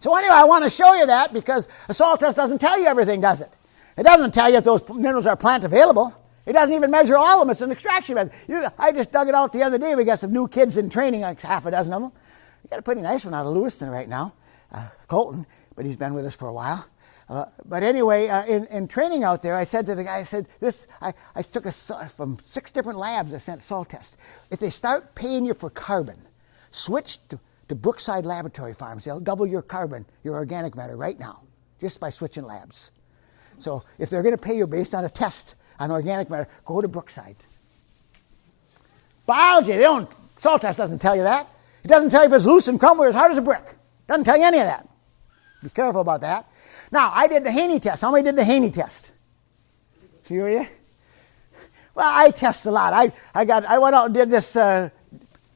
So anyway, I want to show you that because a soil test doesn't tell you everything, does it? It doesn't tell you if those minerals are plant available. It doesn't even measure all of them. It's an extraction method. I just dug it out the other day. We got some new kids in training, like half a dozen of them. We got a pretty nice one out of Lewiston right now, Colton, but he's been with us for a while. But anyway, in training out there, I said to the guy, I said, I took from 6 different labs I sent soil tests. If they start paying you for carbon, switch to Brookside Laboratory Farms. They'll double your carbon, your organic matter right now, just by switching labs. So if they're going to pay you based on a test on organic matter, go to Brookside. Biology, soil test doesn't tell you that. It doesn't tell you if it's loose and crumbly or as hard as a brick. It doesn't tell you any of that. Be careful about that. Now, I did the Haney test. How many did the Haney test? Few of you? Well, I test a lot. I went out and did this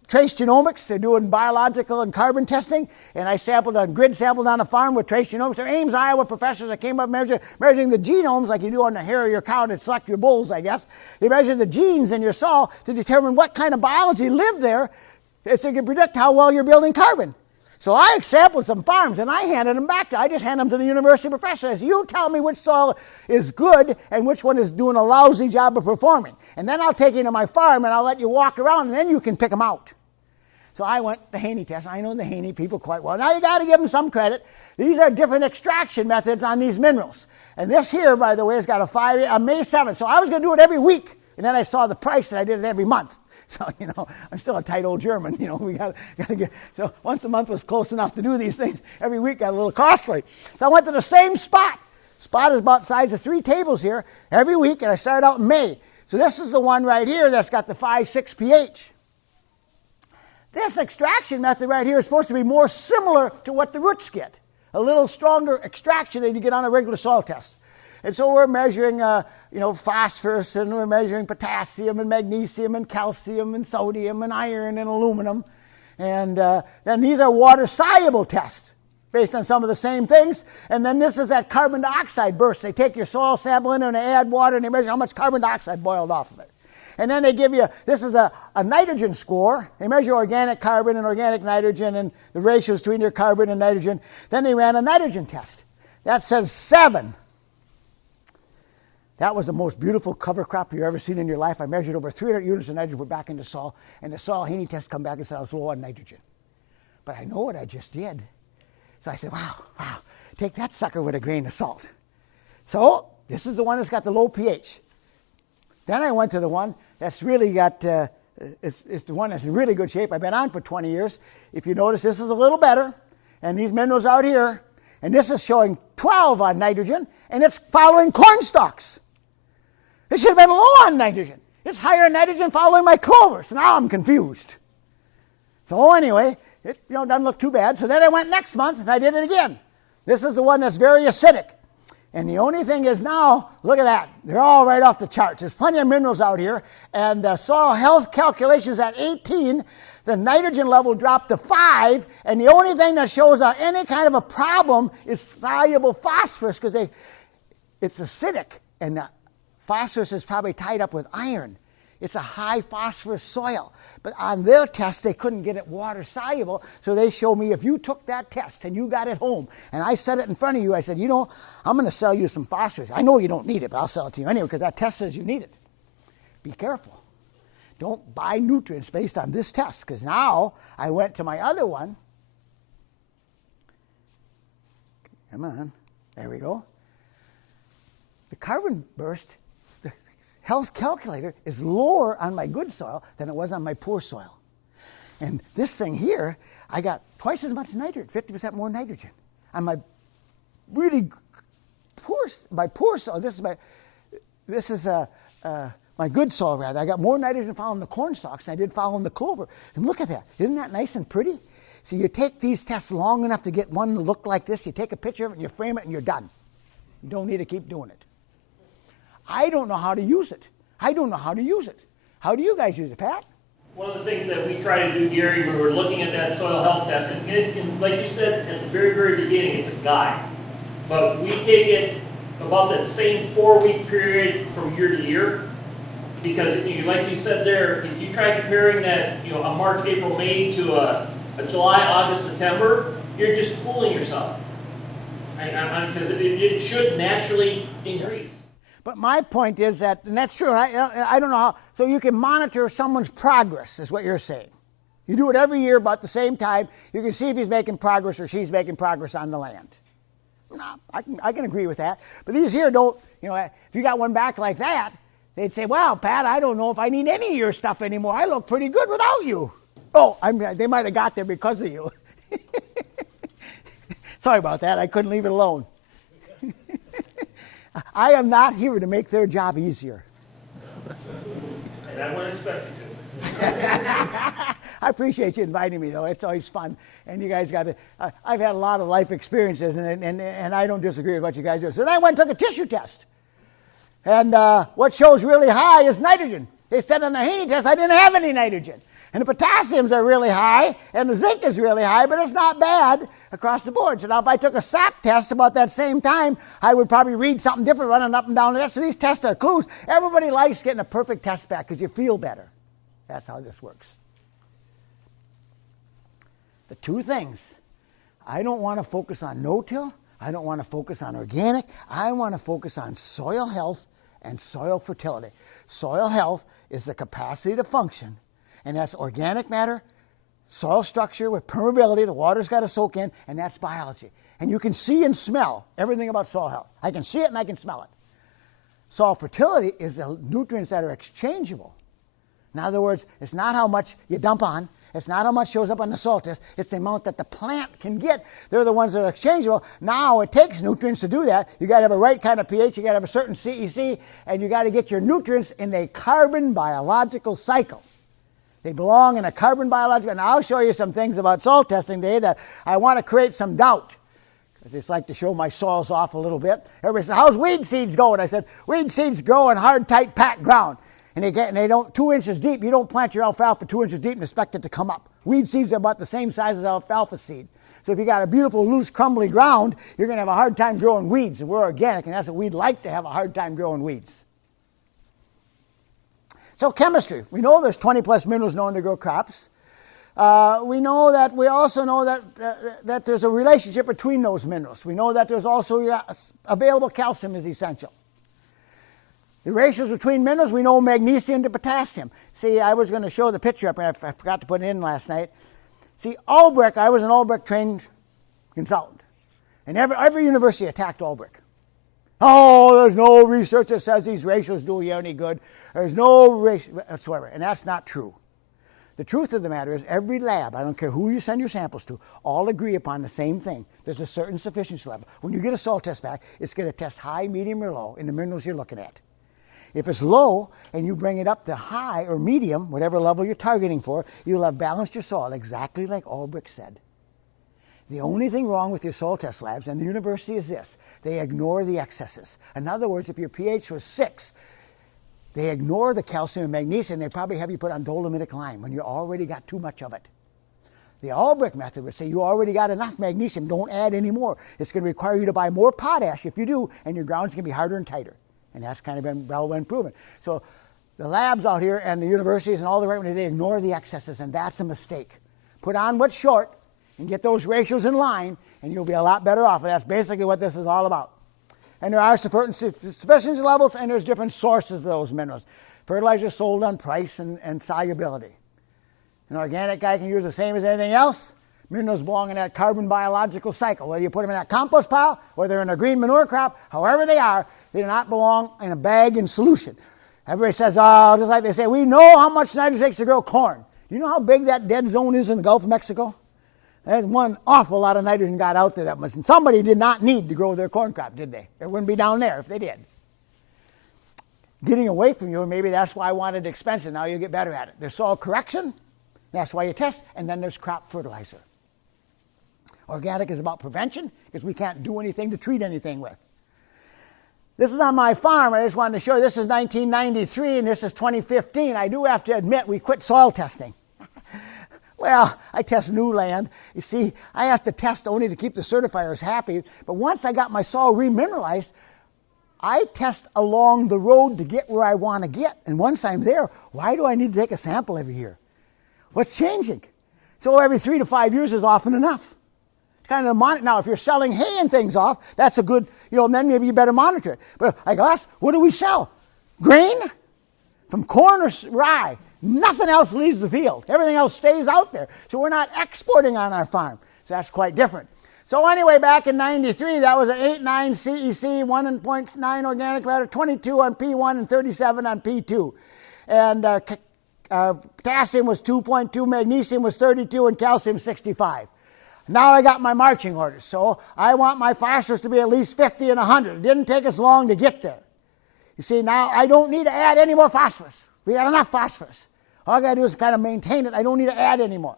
trace genomics. They're doing biological and carbon testing, and I sampled a grid sample on a farm with trace genomics. They're Ames, Iowa professors that came up measuring the genomes like you do on the hair of your cow to select your bulls, I guess. They measure the genes in your soil to determine what kind of biology lived there so you can predict how well you're building carbon. So I sampled some farms, and I handed them back I just handed them to the university professor. I said, you tell me which soil is good and which one is doing a lousy job of performing. And then I'll take you to my farm, and I'll let you walk around, and then you can pick them out. So I went the Haney test. I know the Haney people quite well. Now you got to give them some credit. These are different extraction methods on these minerals. And this here, by the way, has got a May 7th. So I was going to do it every week, and then I saw the price, and I did it every month. So, I'm still a tight old German. We got to get. So once a month was close enough to do these things. Every week got a little costly. So I went to the same spot. Spot is about the size of 3 tables here every week, and I started out in May. So this is the one right here that's got the 5.6 pH. This extraction method right here is supposed to be more similar to what the roots get. A little stronger extraction than you get on a regular soil test. And so we're measuring, phosphorus, and we're measuring potassium and magnesium and calcium and sodium and iron and aluminum. And then these are water-soluble tests based on some of the same things. And then this is that carbon dioxide burst. They take your soil sample in there and they add water and they measure how much carbon dioxide boiled off of it. And then they give you, this is a nitrogen score. They measure organic carbon and organic nitrogen and the ratios between your carbon and nitrogen. Then they ran a nitrogen test. That says 7. That was the most beautiful cover crop you've ever seen in your life. I measured over 300 units of nitrogen put back into soil, and the soil Haney test come back and said I was low on nitrogen. But I know what I just did. So I said, wow, take that sucker with a grain of salt. So this is the one that's got the low pH. Then I went to the one that's really got, it's the one that's in really good shape. I've been on for 20 years. If you notice, this is a little better. And these minerals out here, and this is showing 12 on nitrogen, and it's following corn stalks. It should have been low on nitrogen. It's higher in nitrogen following my clover. So now I'm confused. So anyway, it doesn't look too bad. So then I went next month and I did it again. This is the one that's very acidic. And the only thing is now, look at that. They're all right off the charts. There's plenty of minerals out here. And soil health calculations at 18, the nitrogen level dropped to 5. And the only thing that shows any kind of a problem is soluble phosphorus because it's acidic. And phosphorus is probably tied up with iron. It's a high phosphorus soil. But on their test, they couldn't get it water soluble, so they show me if you took that test and you got it home, and I set it in front of you, I said, I'm going to sell you some phosphorus. I know you don't need it, but I'll sell it to you anyway because that test says you need it. Be careful. Don't buy nutrients based on this test because now I went to my other one. Come on. There we go. The carbon burst health calculator is lower on my good soil than it was on my poor soil. And this thing here, I got twice as much nitrogen, 50% more nitrogen. On my really poor soil, this is my good soil rather. I got more nitrogen following the corn stalks than I did following the clover. And look at that. Isn't that nice and pretty? So you take these tests long enough to get one to look like this, you take a picture of it and you frame it and you're done. You don't need to keep doing it. I don't know how to use it. How do you guys use it, Pat? One of the things that we try to do, Gary, when we're looking at that soil health test, and like you said at the very, very beginning, it's a guide. But we take it about that same 4-week period from year to year. Because like you said there, if you try comparing that, a March, April, May to a July, August, September, you're just fooling yourself. Because it should naturally increase. But my point is that, and that's true, I don't know how, so you can monitor someone's progress, is what you're saying. You do it every year about the same time. You can see if he's making progress or she's making progress on the land. No, I can agree with that. But these here don't, if you got one back like that, they'd say, well, Pat, I don't know if I need any of your stuff anymore. I look pretty good without you. Oh, they might have got there because of you. Sorry about that. I couldn't leave it alone. I am not here to make their job easier. And I wouldn't expect you to. I appreciate you inviting me, though. It's always fun. And you guys got to... I've had a lot of life experiences, and I don't disagree with what you guys do. So then I went and took a tissue test. And what shows really high is nitrogen. They said on the Haney test I didn't have any nitrogen. And the potassiums are really high, and the zinc is really high, but it's not bad across the board. So now if I took a SAP test about that same time, I would probably read something different running up and down the test. So these tests are clues. Everybody likes getting a perfect test back because you feel better. That's how this works. The two things. I don't want to focus on no-till. I don't want to focus on organic. I want to focus on soil health and soil fertility. Soil health is the capacity to function. And that's organic matter, soil structure with permeability, the water's got to soak in, and that's biology. And you can see and smell everything about soil health. I can see it and I can smell it. Soil fertility is the nutrients that are exchangeable. In other words, it's not how much you dump on, it's not how much shows up on the soil test, it's the amount that the plant can get. They're the ones that are exchangeable. Now it takes nutrients to do that. You got to have a right kind of pH, you got to have a certain CEC, and you got to get your nutrients in a carbon biological cycle. They belong in a carbon biological, and I'll show you some things about soil testing today that I want to create some doubt. Because it's like to show my soils off a little bit. Everybody says, how's weed seeds going? I said, weed seeds grow in hard, tight, packed ground. And they don't 2 inches deep. You don't plant your alfalfa 2 inches deep and expect it to come up. Weed seeds are about the same size as alfalfa seed. So if you got a beautiful, loose, crumbly ground, you're going to have a hard time growing weeds. And we're organic, and that's what we'd like to have a hard time growing weeds. So chemistry. We know there's 20 plus minerals known to grow crops. We also know that there's a relationship between those minerals. We know that there's also available calcium is essential. The ratios between minerals, we know magnesium to potassium. See, I was going to show the picture up, and I forgot to put it in last night. See, Albrecht, I was an Albrecht trained consultant. And every university attacked Albrecht. Oh, there's no research that says these ratios do you any good. There's no ratio whatsoever. And that's not true. The truth of the matter is every lab, I don't care who you send your samples to, all agree upon the same thing. There's a certain sufficiency level. When you get a soil test back, it's going to test high, medium, or low in the minerals you're looking at. If it's low and you bring it up to high or medium, whatever level you're targeting for, you'll have balanced your soil exactly like Albrecht said. The only thing wrong with your soil test labs and the university is this. They ignore the excesses. In other words, if your pH was 6, they ignore the calcium and magnesium. They probably have you put on dolomitic lime when you already got too much of it. The Albrecht method would say you already got enough magnesium. Don't add any more. It's going to require you to buy more potash if you do, and your ground's going to be harder and tighter. And that's kind of been well proven. So the labs out here and the universities and all the right, they ignore the excesses, and that's a mistake. Put on what's short and get those ratios in line, and you'll be a lot better off. And that's basically what this is all about. And there are sufficiency levels, and there's different sources of those minerals. Fertilizer is sold on price and solubility. An organic guy can use the same as anything else. Minerals belong in that carbon biological cycle. Whether you put them in that compost pile, or they're in a green manure crop, however they are, they do not belong in a bag in solution. Everybody says, oh, just like they say, we know how much nitrogen it takes to grow corn. Do you know how big that dead zone is in the Gulf of Mexico? There's one awful lot of nitrogen got out there that much. And somebody did not need to grow their corn crop, did they? It wouldn't be down there if they did. Getting away from you, and maybe that's why I wanted expensive. Now you get better at it. There's soil correction. That's why you test. And then there's crop fertilizer. Organic is about prevention because we can't do anything to treat anything with. This is on my farm. I just wanted to show you. This is 1993 and this is 2015. I do have to admit we quit soil testing. Well, I test new land. You see, I have to test only to keep the certifiers happy. But once I got my soil remineralized, I test along the road to get where I want to get. And once I'm there, why do I need to take a sample every year? What's changing? So every 3 to 5 years is often enough. kind of monitor. Now, if you're selling hay and things off, that's a good, then maybe you better monitor it. But like us, what do we sell? Grain? From corn or rye. Nothing else leaves the field. Everything else stays out there. So we're not exporting on our farm. So that's quite different. So anyway, back in 93, that was an 8.9 CEC, 1.9 organic matter, 22 on P1 and 37 on P2. And potassium was 2.2, magnesium was 32, and calcium 65. Now I got my marching orders. So I want my phosphorus to be at least 50 and 100. It didn't take us long to get there. You see, now I don't need to add any more phosphorus. We got enough phosphorus. All I got to do is kind of maintain it. I don't need to add any more.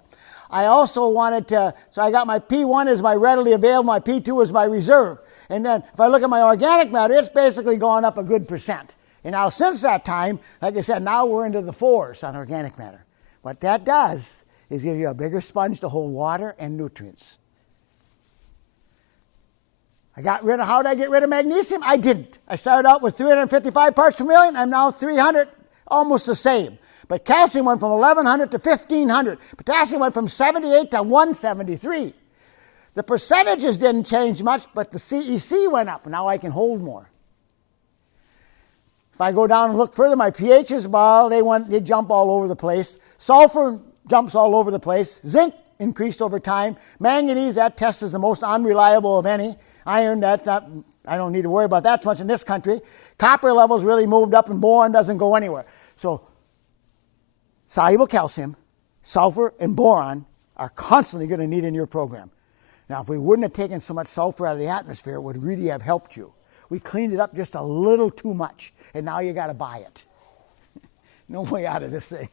I also wanted to, so I got my P1 as my readily available, my P2 as my reserve. And then if I look at my organic matter, it's basically gone up a good percent. And now since that time, like I said, now we're into the 4s on organic matter. What that does is give you a bigger sponge to hold water and nutrients. How did I get rid of magnesium? I didn't. I started out with 355 parts per million. I'm now 300, almost the same. But calcium went from 1,100 to 1,500. Potassium went from 78 to 173. The percentages didn't change much, but the CEC went up. Now I can hold more. If I go down and look further, my pHs, well, they jump all over the place. Sulfur jumps all over the place. Zinc increased over time. Manganese, that test is the most unreliable of any. Iron, I don't need to worry about that so much in this country. Copper levels really moved up, and boron doesn't go anywhere. So soluble calcium, sulfur, and boron are constantly going to need in your program. Now, if we wouldn't have taken so much sulfur out of the atmosphere, it would really have helped you. We cleaned it up just a little too much, and now you got to buy it. No way out of this thing.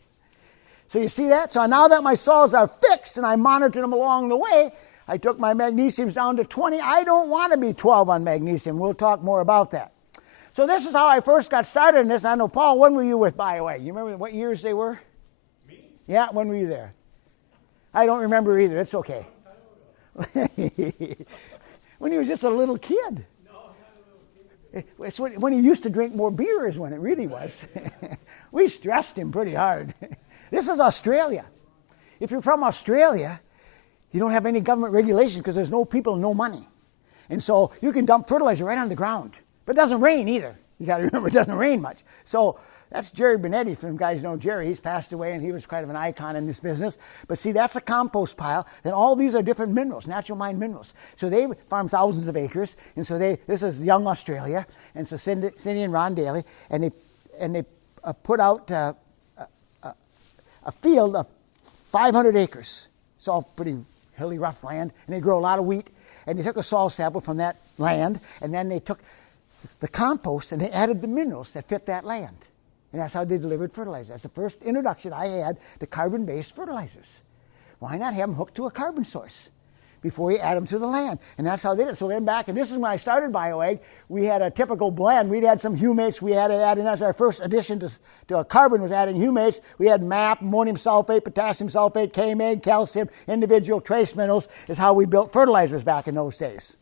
So you see that? So now that my soils are fixed and I monitored them along the way, I took my magnesiums down to 20. I don't want to be 12 on magnesium. We'll talk more about that. So this is how I first got started in this. I know, Paul, when were you with BioAg? You remember what years they were? Me? Yeah, when were you there? I don't remember either. It's okay. When you were just a little kid. No, not a little kid. It's when he used to drink more beer is when it really was. We stressed him pretty hard. This is Australia. If you're from Australia, you don't have any government regulations because there's no people and no money. And so you can dump fertilizer right on the ground. But it doesn't rain either. You got to remember it doesn't rain much. So that's Jerry Benetti. Some guys know Jerry. He's passed away and he was kind of an icon in this business. But see, that's a compost pile. Then all these are different minerals, natural mined minerals. So they farm thousands of acres. And so this is young Australia. And so Cindy and Ron Daly. And they put out a field of 500 acres. It's all pretty hilly, rough land, and they grow a lot of wheat. And they took a soil sample from that land, and then they took the compost and they added the minerals that fit that land. And that's how they delivered fertilizer. That's the first introduction I had to carbon-based fertilizers. Why not have them hooked to a carbon source before you add them to the land? And that's how they did it. So then back, and this is when I started BioAg, we had a typical blend. We'd had some humates. We had to add in, as our first addition to a carbon was adding humates. We had MAP, ammonium sulfate, potassium sulfate, K-Mag, calcium, individual trace minerals is how we built fertilizers back in those days.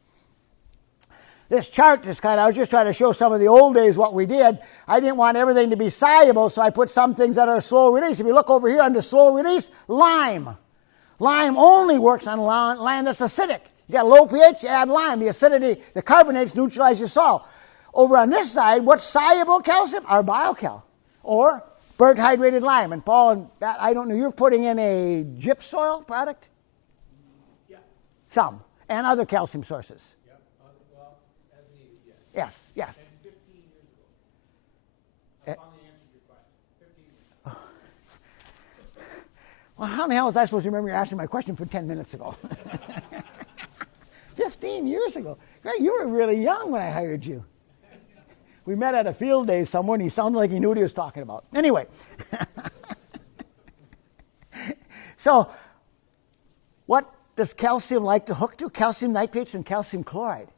This chart is I was just trying to show some of the old days what we did. I didn't want everything to be soluble, so I put some things that are slow release. If you look over here under slow release, lime. Lime only works on land that's acidic. You got low pH, you add lime. The acidity, the carbonates neutralize your soil. Over on this side, what's soluble calcium? Our BioCal. Or burnt hydrated lime. And Paul, I don't know, you're putting in a gyp soil product? Yeah. Some. And other calcium sources. Yeah. Well, as needed, yes. Yes. And 15 years ago, I finally answered your question. 15 years. Well, how the hell was I supposed to remember you asking my question from 10 minutes ago? 15 years ago. Greg, you were really young when I hired you. We met at a field day somewhere, and he sounded like he knew what he was talking about. Anyway. So, what does calcium like to hook to? Calcium nitrates and calcium chloride.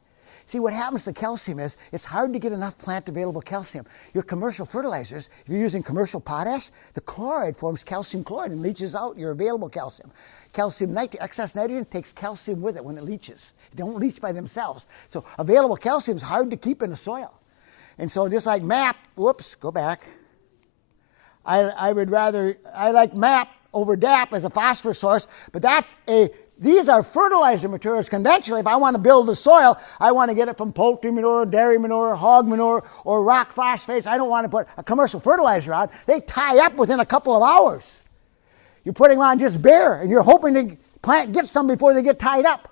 See, what happens to calcium is it's hard to get enough plant-available calcium. Your commercial fertilizers, if you're using commercial potash, the chloride forms calcium chloride and leaches out your available calcium. Calcium nitrate, excess nitrogen, takes calcium with it when it leaches. They don't leach by themselves. So available calcium is hard to keep in the soil. And so just like MAP, whoops, go back. I like MAP over DAP as a phosphorus source, but that's a these are fertilizer materials. Conventionally, if I want to build the soil, I want to get it from poultry manure, dairy manure, hog manure, or rock phosphates. I don't want to put a commercial fertilizer on. They tie up within a couple of hours. You're putting them on just bare, and you're hoping the plant gets some before they get tied up.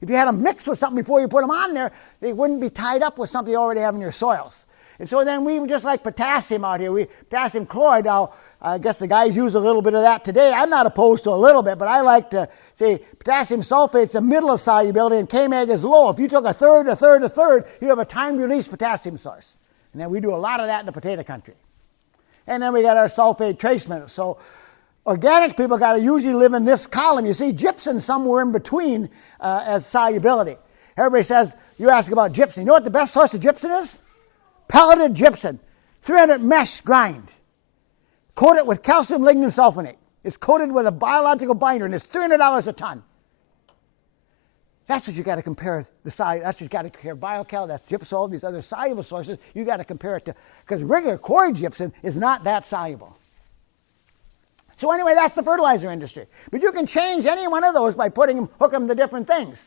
If you had them mixed with something before you put them on there, they wouldn't be tied up with something you already have in your soils. And so then we just like potassium out here. Potassium chloride, now I guess the guys use a little bit of that today. I'm not opposed to a little bit, but I like to say potassium sulfate's the middle of solubility and K-mag is low. If you took a third, you have a time-release potassium source. And then we do a lot of that in the potato country. And then we got our sulfate trace minerals. So organic people got to usually live in this column. You see gypsum somewhere in between as solubility. Everybody says, you ask about gypsum. You know what the best source of gypsum is? Pelleted gypsum. 300 mesh grind. Coat it with calcium lignin sulfonate. It's coated with a biological binder, and it's $300 a ton. That's what you got to compare that's what you got to compare BioCal, that's gypsum, all these other soluble sources. You got to compare it to, because regular quarry gypsum is not that soluble. So anyway, that's the fertilizer industry. But you can change any one of those by hook them to different things.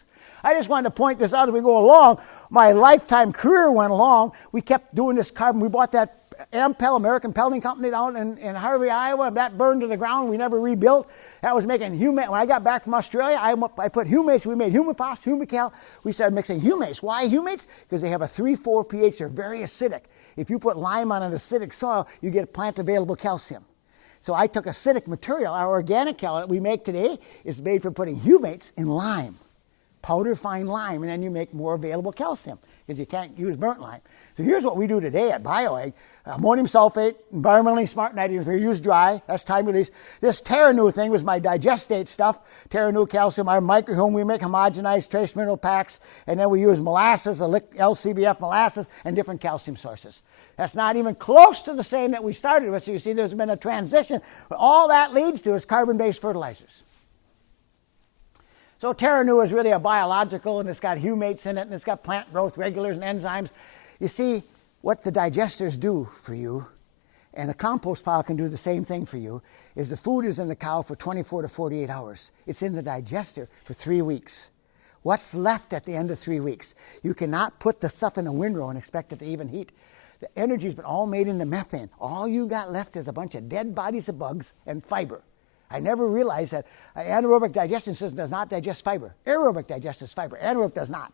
I just wanted to point this out as we go along. My lifetime career went along. We kept doing this carbon. We bought that Ampel, American Pelleting Company down in Harvey, Iowa. That burned to the ground. We never rebuilt. That was making humates. When I got back from Australia, I put humates. We made Humiphos, Humical. We started mixing humates. Why humates? Because they have a 3-4 pH. They're very acidic. If you put lime on an acidic soil, you get plant-available calcium. So I took acidic material. Our organic cal that we make today is made from putting humates in lime. Powder fine lime, and then you make more available calcium because you can't use burnt lime. So here's what we do today at BioAg. Ammonium sulfate, environmentally smart nitrogen, we use dry, that's time release. This TerraNu thing was my digestate stuff. TerraNu calcium, our microhome, we make homogenized trace mineral packs, and then we use molasses, LCBF molasses, and different calcium sources. That's not even close to the same that we started with, so you see there's been a transition. But all that leads to is carbon-based fertilizers. So TerraNu is really a biological, and it's got humates in it, and it's got plant growth regulators and enzymes. You see, what the digesters do for you, and a compost pile can do the same thing for you, is the food is in the cow for 24 to 48 hours. It's in the digester for 3 weeks. What's left at the end of 3 weeks? You cannot put the stuff in a windrow and expect it to even heat. The energy's been all made into methane. All you got left is a bunch of dead bodies of bugs and fiber. I never realized that an anaerobic digestion system does not digest fiber. Aerobic digests fiber. Anaerobic does not.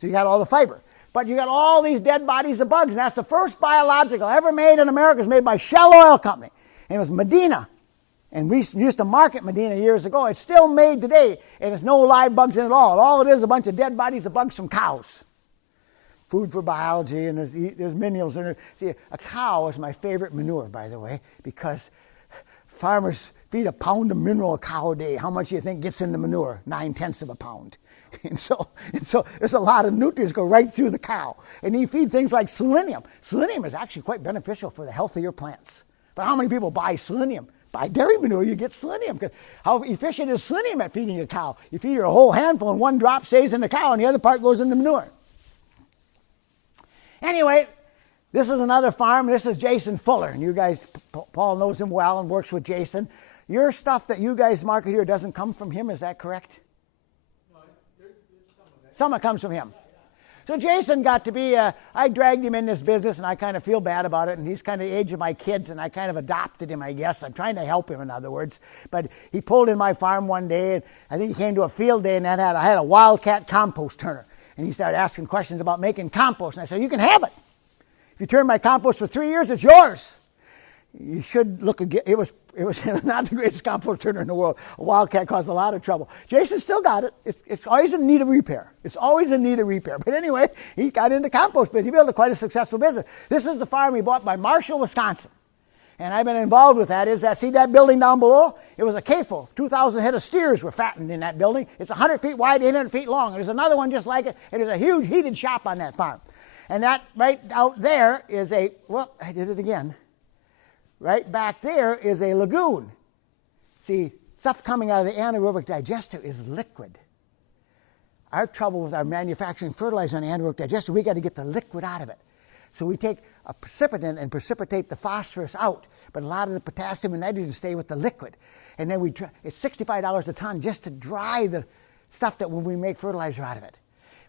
So you got all the fiber. But you got all these dead bodies of bugs, and that's the first biological ever made in America. It was made by Shell Oil Company, and it was Medina. And we used to market Medina years ago. It's still made today, and it's no live bugs in it at all. All it is a bunch of dead bodies of bugs from cows. Food for biology, and there's minerals in it. See, a cow is my favorite manure, by the way, because farmers feed a pound of mineral a cow a day. How much do you think gets in the manure? 9/10 of a pound. And so there's a lot of nutrients go right through the cow. And you feed things like selenium. Selenium is actually quite beneficial for the health of your plants. But how many people buy selenium? Buy dairy manure, you get selenium. Because how efficient is selenium at feeding a cow? You feed her a whole handful and one drop stays in the cow and the other part goes in the manure. Anyway, this is another farm. This is Jason Fuller. And you guys, Paul knows him well and works with Jason. Your stuff that you guys market here doesn't come from him, is that correct? Some of it comes from him. So Jason got to be, I dragged him in this business, and I kind of feel bad about it, and he's kind of the age of my kids, and I kind of adopted him, I guess. I'm trying to help him, in other words. But he pulled in my farm one day, and I think he came to a field day, and I had a Wildcat compost turner. And he started asking questions about making compost, and I said, you can have it. If you turn my compost for 3 years, it's yours. You should look again. It was not the greatest compost turner in the world. A Wildcat caused a lot of trouble. Jason still got it. It's always in need of repair. It's always in need of repair. But anyway, he got into compost business. He built quite a successful business. This is the farm he bought by Marshall, Wisconsin. And I've been involved with that. See that building down below? It was a CAFO. 2,000 head of steers were fattened in that building. It's 100 feet wide, 800 feet long. There's another one just like it. And there's a huge heated shop on that farm. And that right out there is I did it again. Right back there is a lagoon. See, stuff coming out of the anaerobic digester is liquid. Our trouble with our manufacturing fertilizer on anaerobic digester, we got to get the liquid out of it. So we take a precipitant and precipitate the phosphorus out, but a lot of the potassium and nitrogen stay with the liquid. And then it's $65 a ton just to dry the stuff that when we make fertilizer out of it.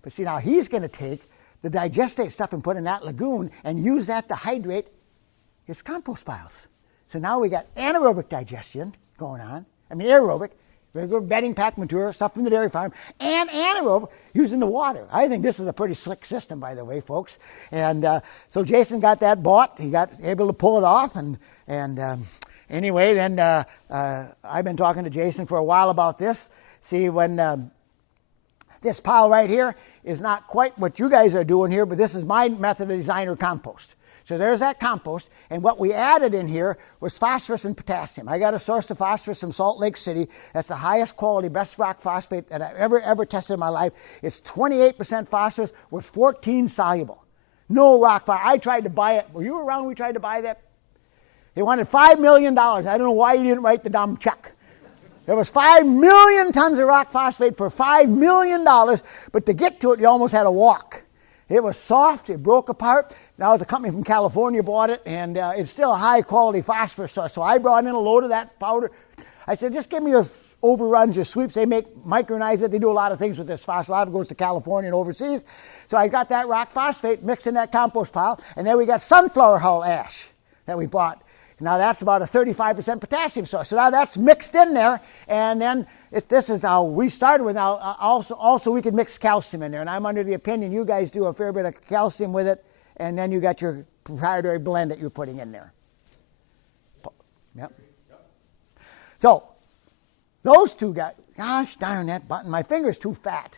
But see, now he's going to take the digestate stuff and put in that lagoon and use that to hydrate his compost piles. So now we got anaerobic digestion going on. I mean aerobic, regular bedding, packed manure, stuff from the dairy farm, and anaerobic using the water. I think this is a pretty slick system, by the way, folks. And so Jason got that bought. He got able to pull it off. Anyway, then I've been talking to Jason for a while about this. See, when this pile right here is not quite what you guys are doing here, but this is my method of designer compost. So there's that compost, and what we added in here was phosphorus and potassium. I got a source of phosphorus from Salt Lake City. That's the highest quality, best rock phosphate that I've ever tested in my life. It's 28% phosphorus with 14 soluble. No rock phosphorus. I tried to buy it. Were you around when we tried to buy that? They wanted $5 million. I don't know why you didn't write the dumb check. There was 5 million tons of rock phosphate for $5 million, but to get to it, you almost had to walk. It was soft. It broke apart. Now, the company from California bought it, and it's still a high-quality phosphorus source. So I brought in a load of that powder. I said, just give me your overruns, your sweeps. They make micronized it. They do a lot of things with this phosphorus. A lot of it goes to California and overseas. So I got that rock phosphate mixed in that compost pile, and then we got sunflower hull ash that we bought. Now that's about a 35% potassium source. So now that's mixed in there, and then this is how we started with. Now also we can mix calcium in there, and I'm under the opinion you guys do a fair bit of calcium with it, and then you got your proprietary blend that you're putting in there. Yep. So those two guys, gosh darn that button, my finger's too fat.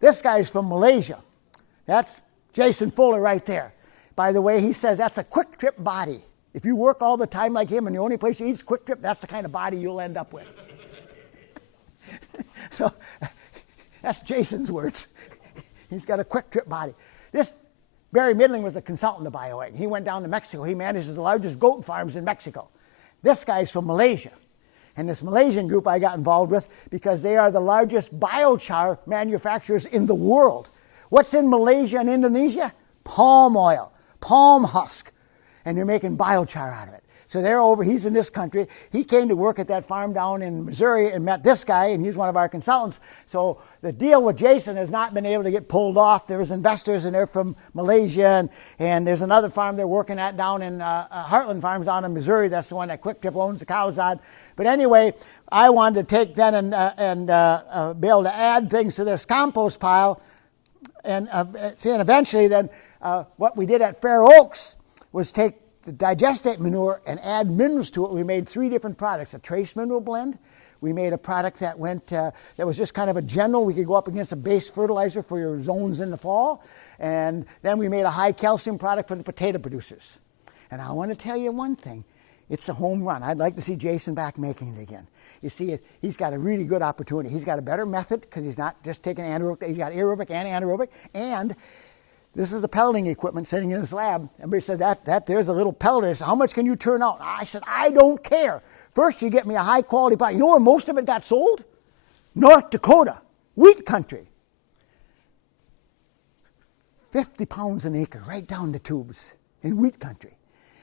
This guy's from Malaysia. That's Jason Fuller right there. By the way, he says that's a quick trip body. If you work all the time like him and the only place you eat is Quick Trip, that's the kind of body you'll end up with. So that's Jason's words. He's got a Quick Trip body. This Barry Midling was a consultant to BioEgg. He went down to Mexico. He manages the largest goat farms in Mexico. This guy's from Malaysia. And this Malaysian group I got involved with because they are the largest biochar manufacturers in the world. What's in Malaysia and Indonesia? Palm oil, palm husk. And they're making biochar out of it. So they're over, he's in this country. He came to work at that farm down in Missouri and met this guy, and he's one of our consultants. So the deal with Jason has not been able to get pulled off. There's investors, and they're from Malaysia, and there's another farm they're working at down in Heartland Farms down in Missouri. That's the one that Quick Trip owns the cows on. But anyway, I wanted to take then and be able to add things to this compost pile. And eventually then what we did at Fair Oaks was take the digestate manure and add minerals to it. We made 3 different products: a trace mineral blend. We made a product that that was just kind of a general. We could go up against a base fertilizer for your zones in the fall. And then we made a high calcium product for the potato producers. And I want to tell you one thing. It's a home run. I'd like to see Jason back making it again. You see, he's got a really good opportunity. He's got a better method because he's not just taking anaerobic. He's got aerobic and anaerobic. And this is the pelleting equipment sitting in his lab. Everybody said, that there's a little pelleter. Said, how much can you turn out? I said, I don't care. First, you get me a high-quality product. You know where most of it got sold? North Dakota, wheat country. 50 pounds an acre, right down the tubes in wheat country.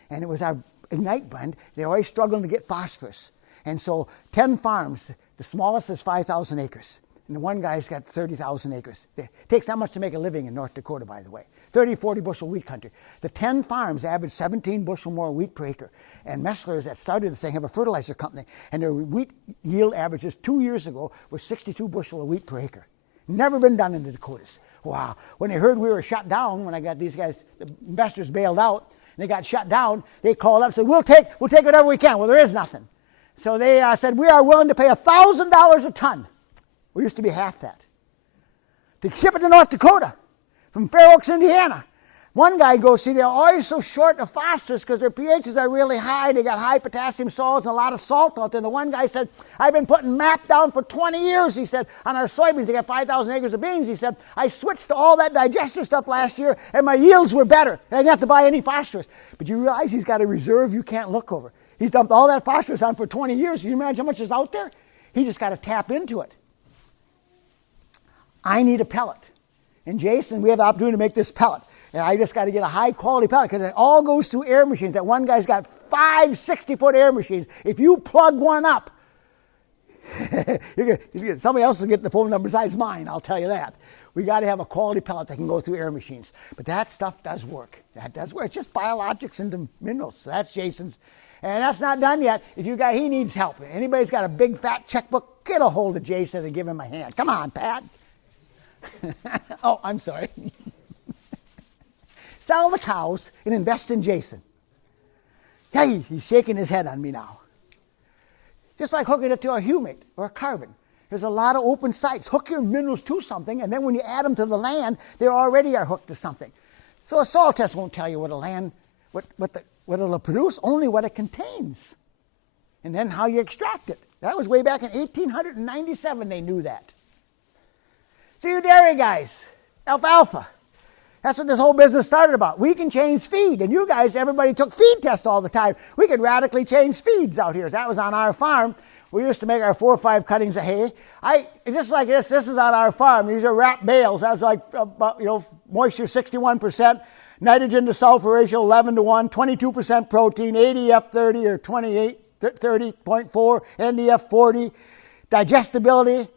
And it was our Ignite blend. They're always struggling to get phosphorus. And so 10 farms, the smallest is 5,000 acres. And the one guy's got 30,000 acres. It takes that much to make a living in North Dakota, by the way. 30, 40 bushel wheat country. The 10 farms average 17 bushel more wheat per acre. And Messler's that started this thing have a fertilizer company. And their wheat yield averages 2 years ago was 62 bushel of wheat per acre. Never been done in the Dakotas. Wow. When they heard we were shut down, when I got these guys, the investors bailed out, and they got shut down, they called up and said, we'll take whatever we can. Well, there is nothing. So they said, we are willing to pay $1,000 a ton. We used to be half that. To ship it to North Dakota from Fair Oaks, Indiana. One guy goes, see, they're always so short of phosphorus because their pHs are really high. They got high potassium salts and a lot of salt out there. The one guy said, I've been putting MAP down for 20 years, he said, on our soybeans. They got 5,000 acres of beans. He said, I switched to all that digester stuff last year, and my yields were better. I didn't have to buy any phosphorus. But you realize he's got a reserve you can't look over. He's dumped all that phosphorus on for 20 years. Can you imagine how much is out there? He just got to tap into it. I need a pellet. And Jason, we have the opportunity to make this pellet. And I just got to get a high quality pellet because it all goes through air machines. That one guy's got 5 60-foot air machines. If you plug one up, somebody else will get the phone number besides mine, I'll tell you that. We got to have a quality pellet that can go through air machines. But that stuff does work. That does work. It's just biologics into minerals. So that's Jason's. And that's not done yet. If you got, he needs help. Anybody's got a big fat checkbook, get a hold of Jason and give him a hand. Come on, Pat. Oh, I'm sorry. Sell the cows and invest in Jason. Hey, he's shaking his head on me now. Just like hooking it to a humate or a carbon. There's a lot of open sites. Hook your minerals to something, and then when you add them to the land, they already are hooked to something. So a soil test won't tell you what it'll produce, only what it contains. And then how you extract it. That was way back in 1897 they knew that. So you dairy guys, alfalfa. That's what this whole business started about. We can change feed. And you guys, everybody took feed tests all the time. We could radically change feeds out here. That was on our farm. We used to make our 4 or 5 cuttings of hay. Just like this is on our farm. These are wrapped bales. That's like, moisture 61%, nitrogen to sulfur ratio 11 to 1, 22% protein, ADF 30 or 28, 30.4, NDF 40, digestibility.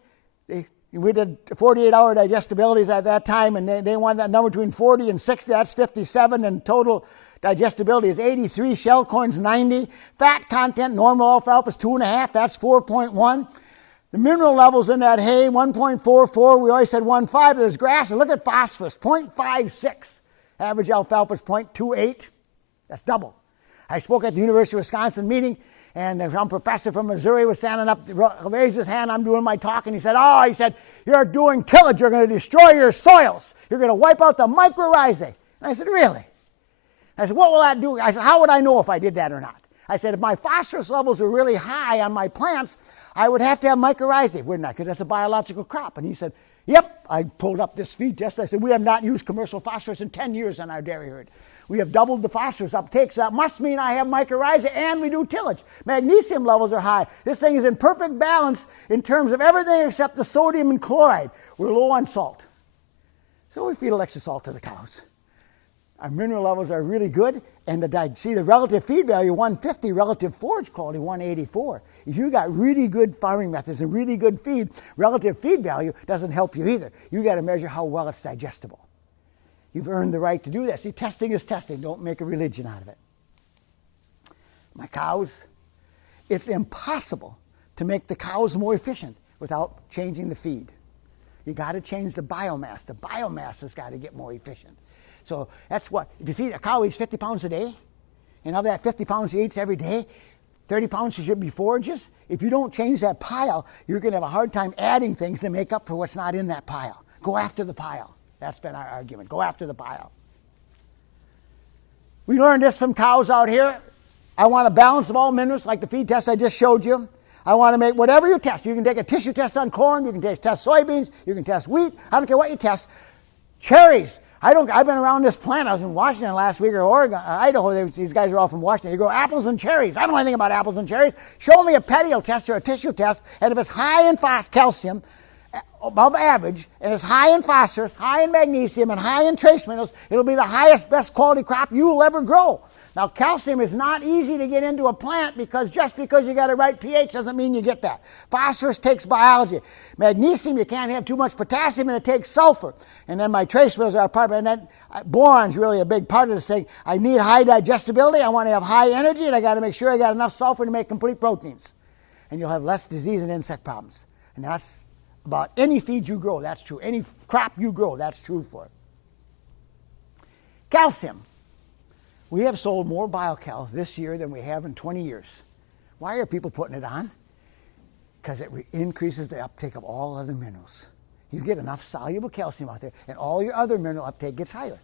We did 48-hour digestibilities at that time, and they wanted that number between 40 and 60. That's 57, and total digestibility is 83. Shell corn's 90. Fat content, normal alfalfa is 2.5. That's 4.1. The mineral levels in that hay, 1.44. We always said 1.5. There's grasses. Look at phosphorus, 0.56. Average alfalfa is 0.28. That's double. I spoke at the University of Wisconsin meeting, and some professor from Missouri was standing up, raised his hand. I'm doing my talk, and he said, you're doing tillage. You're going to destroy your soils. You're going to wipe out the mycorrhizae. And I said, really? I said, what will that do? I said, how would I know if I did that or not? I said, if my phosphorus levels are really high on my plants, I would have to have mycorrhizae, wouldn't I? Because that's a biological crop. And he said, yep. I pulled up this feed test. I said, we have not used commercial phosphorus in 10 years on our dairy herd. We have doubled the phosphorus uptake, so that must mean I have mycorrhizae, and we do tillage. Magnesium levels are high. This thing is in perfect balance in terms of everything except the sodium and chloride. We're low on salt. So we feed extra salt to the cows. Our mineral levels are really good, and the relative feed value, 150, relative forage quality, 184. If you got really good farming methods and really good feed, relative feed value doesn't help you either. You got to measure how well it's digestible. You've earned the right to do that. See, testing is testing. Don't make a religion out of it. My cows, it's impossible to make the cows more efficient without changing the feed. You got to change the biomass. The biomass has got to get more efficient. So that's what, if you feed a cow eats 50 pounds a day, and of that 50 pounds she eats every day, 30 pounds should be forages. If you don't change that pile, you're going to have a hard time adding things to make up for what's not in that pile. Go after the pile. That's been our argument. Go after the pile. We learned this from cows out here. I want a balance of all minerals, like the feed test I just showed you. I want to make whatever you test. You can take a tissue test on corn. You can test soybeans. You can test wheat. I don't care what you test. Cherries. I've been around this plant. I was in Washington last week, or Oregon, Idaho. These guys are all from Washington. You go apples and cherries. I don't know anything about apples and cherries. Show me a petio test or a tissue test, and if it's high in calcium, above average, and it's high in phosphorus, high in magnesium, and high in trace minerals, it'll be the highest, best quality crop you will ever grow. Now, calcium is not easy to get into a plant because just because you got a right pH doesn't mean you get that. Phosphorus takes biology. Magnesium, you can't have too much potassium, and it takes sulfur. And then my trace minerals are a part of it. And then boron's really a big part of this thing. I need high digestibility. I want to have high energy, and I got to make sure I got enough sulfur to make complete proteins. And you'll have less disease and insect problems. And that's about any feed you grow, that's true. Any crop you grow, that's true for it. Calcium. We have sold more BioCal this year than we have in 20 years. Why are people putting it on? Because it increases the uptake of all other minerals. You get enough soluble calcium out there, and all your other mineral uptake gets higher.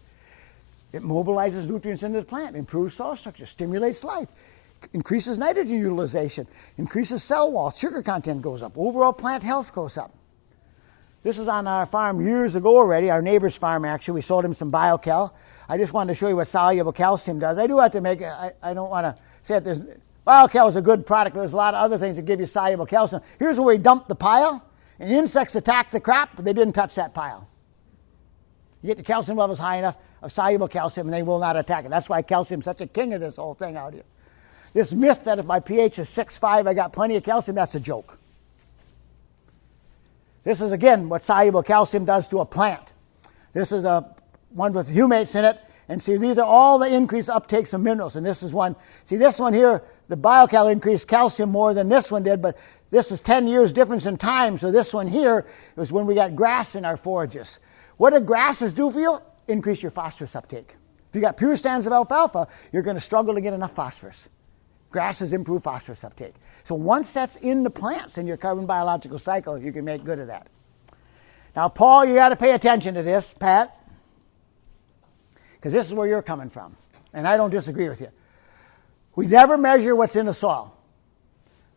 It mobilizes nutrients into the plant, improves soil structure, stimulates life, increases nitrogen utilization, increases cell wall, sugar content goes up, overall plant health goes up. This was on our farm years ago already, our neighbor's farm actually. We sold him some BioCal. I just wanted to show you what soluble calcium does. I do have to make it, I don't want to say that BioCal is a good product, but there's a lot of other things that give you soluble calcium. Here's where we dumped the pile, and insects attacked the crop, but they didn't touch that pile. You get the calcium levels high enough of soluble calcium, and they will not attack it. That's why calcium is such a king of this whole thing out here. This myth that if my pH is 6.5, I got plenty of calcium, that's a joke. This is, again, what soluble calcium does to a plant. This is a one with humates in it. And see, these are all the increased uptakes of minerals. And this is one. See, this one here, the BioCal increased calcium more than this one did, but this is 10 years difference in time. So this one here was when we got grass in our forages. What do grasses do for you? Increase your phosphorus uptake. If you got pure stands of alfalfa, you're going to struggle to get enough phosphorus. Grasses improve phosphorus uptake. So once that's in the plants in your carbon biological cycle, you can make good of that. Now, Paul, you got to pay attention to this, Pat, because this is where you're coming from. And I don't disagree with you. We never measure what's in the soil.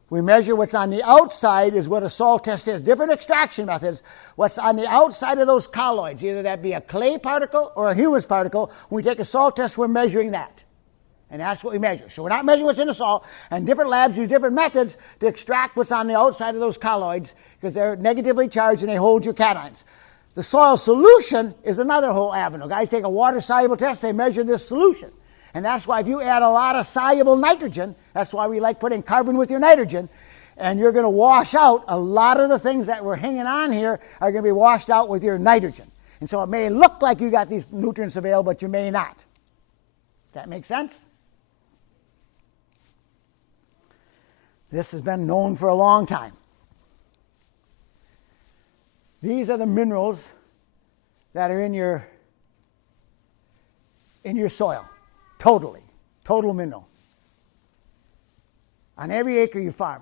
We measure what's on the outside is what a soil test is. Different extraction methods. What's on the outside of those colloids, either that be a clay particle or a humus particle, when we take a soil test, we're measuring that. And that's what we measure. So we're not measuring what's in the soil, and different labs use different methods to extract what's on the outside of those colloids because they're negatively charged and they hold your cations. The soil solution is another whole avenue. Guys take a water-soluble test, they measure this solution. And that's why if you add a lot of soluble nitrogen, that's why we like putting carbon with your nitrogen, and you're going to wash out a lot of the things that were hanging on here are going to be washed out with your nitrogen. And so it may look like you got these nutrients available, but you may not. That make sense? This has been known for a long time. These are the minerals that are in your soil. Total mineral. On every acre you farm,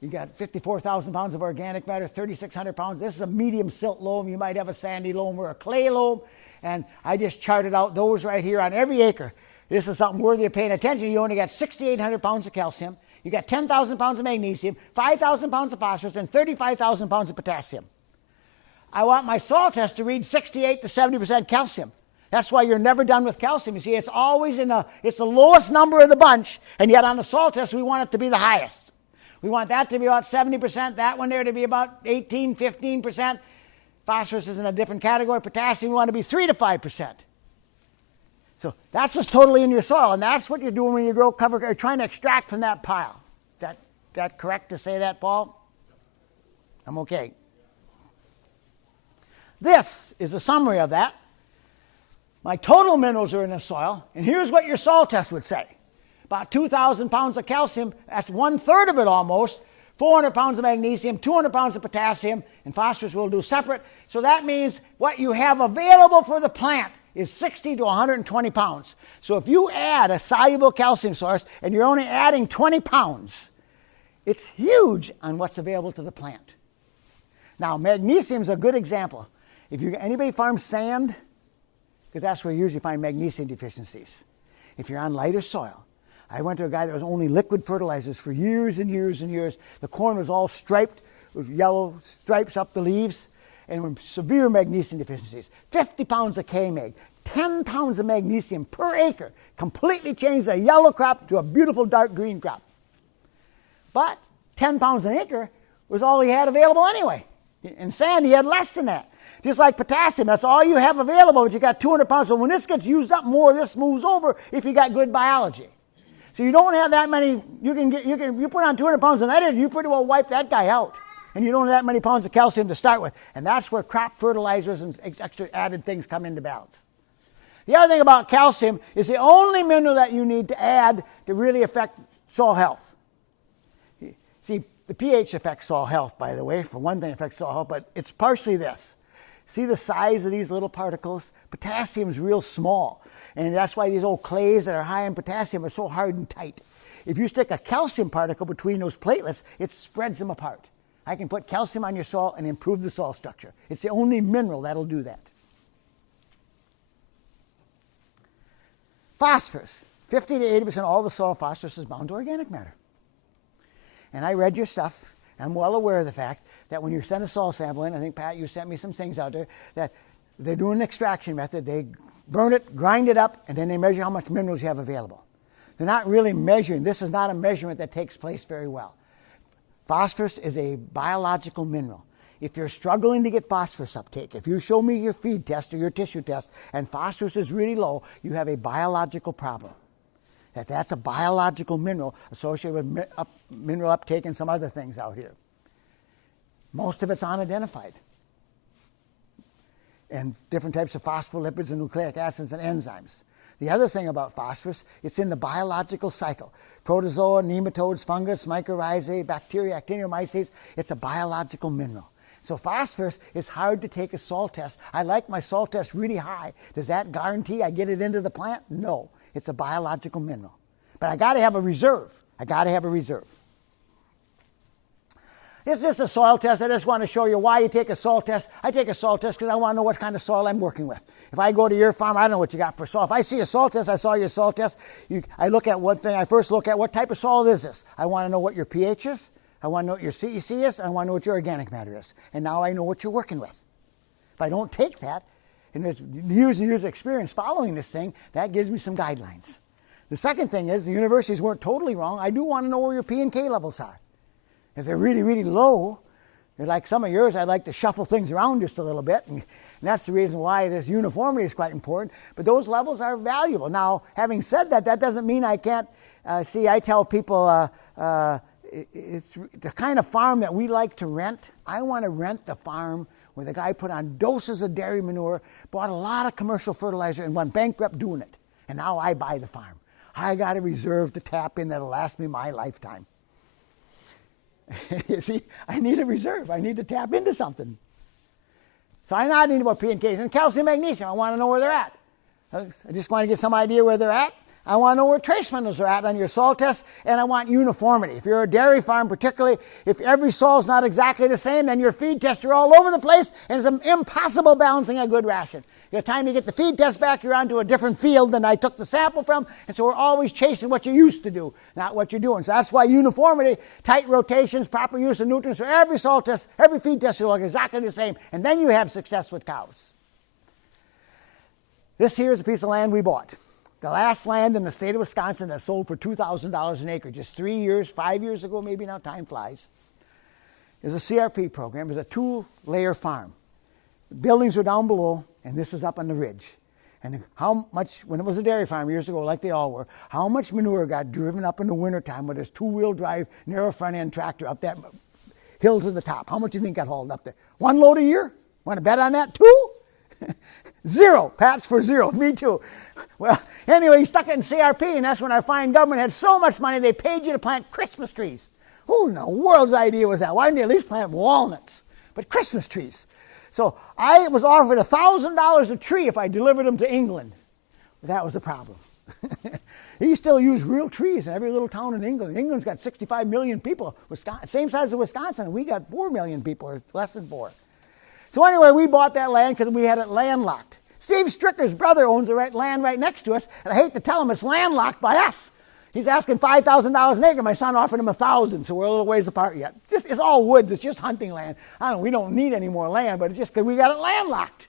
you got 54,000 pounds of organic matter, 3,600 pounds. This is a medium silt loam. You might have a sandy loam or a clay loam. And I just charted out those right here on every acre. This is something worthy of paying attention. You only got 6,800 pounds of calcium. You got 10,000 pounds of magnesium, 5,000 pounds of phosphorus, and 35,000 pounds of potassium. I want my soil test to read 68 to 70% calcium. That's why you're never done with calcium. You see, it's always it's the lowest number of the bunch, and yet on the soil test, we want it to be the highest. We want that to be about 70%, that one there to be about 18, 15%. Phosphorus is in a different category. Potassium, we want to be 3 to 5%. So that's what's totally in your soil, and that's what you're doing when you grow cover, or trying to extract from that pile. Is that correct to say that, Paul? I'm okay. This is a summary of that. My total minerals are in the soil, and here's what your soil test would say. About 2,000 pounds of calcium, that's 1/3 of it almost, 400 pounds of magnesium, 200 pounds of potassium, and phosphorus we'll do separate. So that means what you have available for the plant is 60 to 120 pounds. So if you add a soluble calcium source and you're only adding 20 pounds, it's huge on what's available to the plant. Now, magnesium is a good example. If anybody farms sand, because that's where you usually find magnesium deficiencies. If you're on lighter soil, I went to a guy that was only liquid fertilizers for years and years and years. The corn was all striped with yellow stripes up the leaves, and with severe magnesium deficiencies. 50 pounds of K-Mag, 10 pounds of magnesium per acre, completely changed a yellow crop to a beautiful dark green crop. But 10 pounds an acre was all he had available anyway. In sand, he had less than that. Just like potassium, that's all you have available, but you got 200 pounds. So when this gets used up, more of this moves over if you got good biology. So you don't have that many. You put on 200 pounds of nitrogen, you pretty well wipe that guy out. And you don't have that many pounds of calcium to start with. And that's where crop fertilizers and extra added things come into balance. The other thing about calcium is the only mineral that you need to add to really affect soil health. See, the pH affects soil health, by the way. For one thing, it affects soil health, but it's partially this. See the size of these little particles? Potassium is real small. And that's why these old clays that are high in potassium are so hard and tight. If you stick a calcium particle between those platelets, it spreads them apart. I can put calcium on your soil and improve the soil structure. It's the only mineral that'll do that. Phosphorus. 50 to 80% of all the soil phosphorus is bound to organic matter. And I read your stuff. I'm well aware of the fact that when you send a soil sample in, I think, Pat, you sent me some things out there, that they're doing an extraction method. They burn it, grind it up, and then they measure how much minerals you have available. They're not really measuring. This is not a measurement that takes place very well. Phosphorus is a biological mineral. If you're struggling to get phosphorus uptake, if you show me your feed test or your tissue test and phosphorus is really low, you have a biological problem. That's a biological mineral associated with mineral uptake and some other things out here. Most of it's unidentified. And different types of phospholipids and nucleic acids and enzymes. The other thing about phosphorus, it's in the biological cycle. Protozoa, nematodes, fungus, mycorrhizae, bacteria, actinomycetes, it's a biological mineral. So phosphorus is hard to take a salt test. I like my salt test really high. Does that guarantee I get it into the plant? No. It's a biological mineral. But I got to have a reserve. I got to have a reserve. This is just a soil test. I just want to show you why you take a soil test. I take a soil test because I want to know what kind of soil I'm working with. If I go to your farm, I don't know what you got for soil. If I see a soil test, I saw your soil test. I look at one thing. I first look at what type of soil is this. I want to know what your pH is. I want to know what your CEC is. I want to know what your organic matter is. And now I know what you're working with. If I don't take that, and there's years and years of experience following this thing, that gives me some guidelines. The second thing is the universities weren't totally wrong. I do want to know where your P and K levels are. If they're really, really low, they're like some of yours, I'd like to shuffle things around just a little bit. And that's the reason why this uniformity is quite important. But those levels are valuable. Now, having said that, that doesn't mean I can't see. I tell people it's the kind of farm that we like to rent. I want to rent the farm where the guy put on doses of dairy manure, bought a lot of commercial fertilizer, and went bankrupt doing it. And now I buy the farm. I got a reserve to tap in that'll last me my lifetime. You see, I need a reserve. I need to tap into something. So I not need about P and Ks. And calcium, magnesium, I want to know where they're at. I just want to get some idea where they're at. I want to know where trace minerals are at on your soil test, and I want uniformity. If you're a dairy farm particularly, if every soil is not exactly the same, then your feed tests are all over the place, and it's impossible balancing a good ration. By the time you get the feed test back, you're onto a different field than I took the sample from, and so we're always chasing what you used to do, not what you're doing. So that's why uniformity, tight rotations, proper use of nutrients for every soil test, every feed test will look exactly the same, and then you have success with cows. This here is a piece of land we bought. The last land in the state of Wisconsin that sold for $2,000 an acre, just 3 years, 5 years ago, maybe now, time flies, is a CRP program. It's a 2-layer farm. The buildings are down below, and this is up on the ridge. And how much, when it was a dairy farm years ago, like they all were, how much manure got driven up in the wintertime with this 2-wheel drive, narrow front-end tractor up that hill to the top? How much do you think got hauled up there? 1 load a year? Want to bet on that? 2? 0. Pat's for 0. Me too. Well, anyway, he stuck it in CRP, and that's when our fine government had so much money they paid you to plant Christmas trees. Who in the world's idea was that? Why didn't you at least plant walnuts? But Christmas trees. So I was offered $1,000 a tree if I delivered them to England. But that was the problem. He still use real trees in every little town in England. England's got 65 million people. Wisconsin, same size as Wisconsin, and we got 4 million people, or less than 4. So anyway, we bought that land because we had it landlocked. Steve Stricker's brother owns the land right next to us, and I hate to tell him it's landlocked by us. He's asking $5,000 an acre. My son offered him $1,000, so we're a little ways apart yet. It's all woods. It's just hunting land. We don't need any more land, but it's just because we got it landlocked.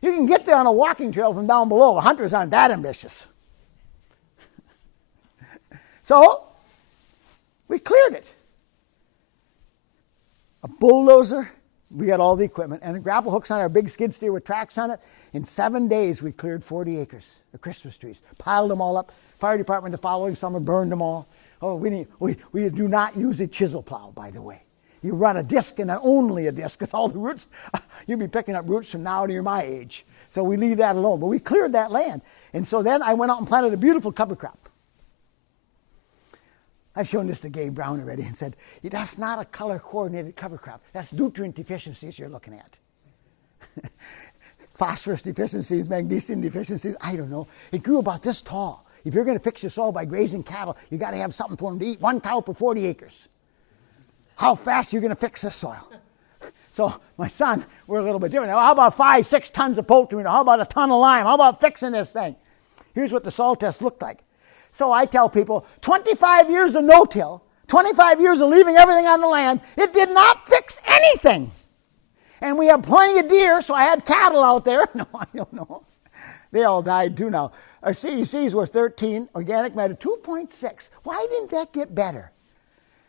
You can get there on a walking trail from down below. The hunters aren't that ambitious. So we cleared it. A bulldozer. We got all the equipment, and the grapple hooks on our big skid steer with tracks on it. In 7 days, we cleared 40 acres of Christmas trees, piled them all up. Fire department the following summer burned them all. Oh, we do not use a chisel plow, by the way. You run a disc and only a disc with all the roots. You'll be picking up roots from now to you're my age. So we leave that alone. But we cleared that land. And so then I went out and planted a beautiful cover crop. I've shown this to Gabe Brown already and said, that's not a color-coordinated cover crop. That's nutrient deficiencies you're looking at. Phosphorus deficiencies, magnesium deficiencies, I don't know. It grew about this tall. If you're going to fix your soil by grazing cattle, you got to have something for them to eat. 1 cow per 40 acres. How fast are you going to fix this soil? So my son, we're a little bit different. Now, how about 5-6 tons of poultry? How about a ton of lime? How about fixing this thing? Here's what the soil test looked like. So I tell people, 25 years of no-till, 25 years of leaving everything on the land, it did not fix anything. And we have plenty of deer, so I had cattle out there. No, I don't know. They all died too now. Our CECs were 13, organic matter 2.6. Why didn't that get better?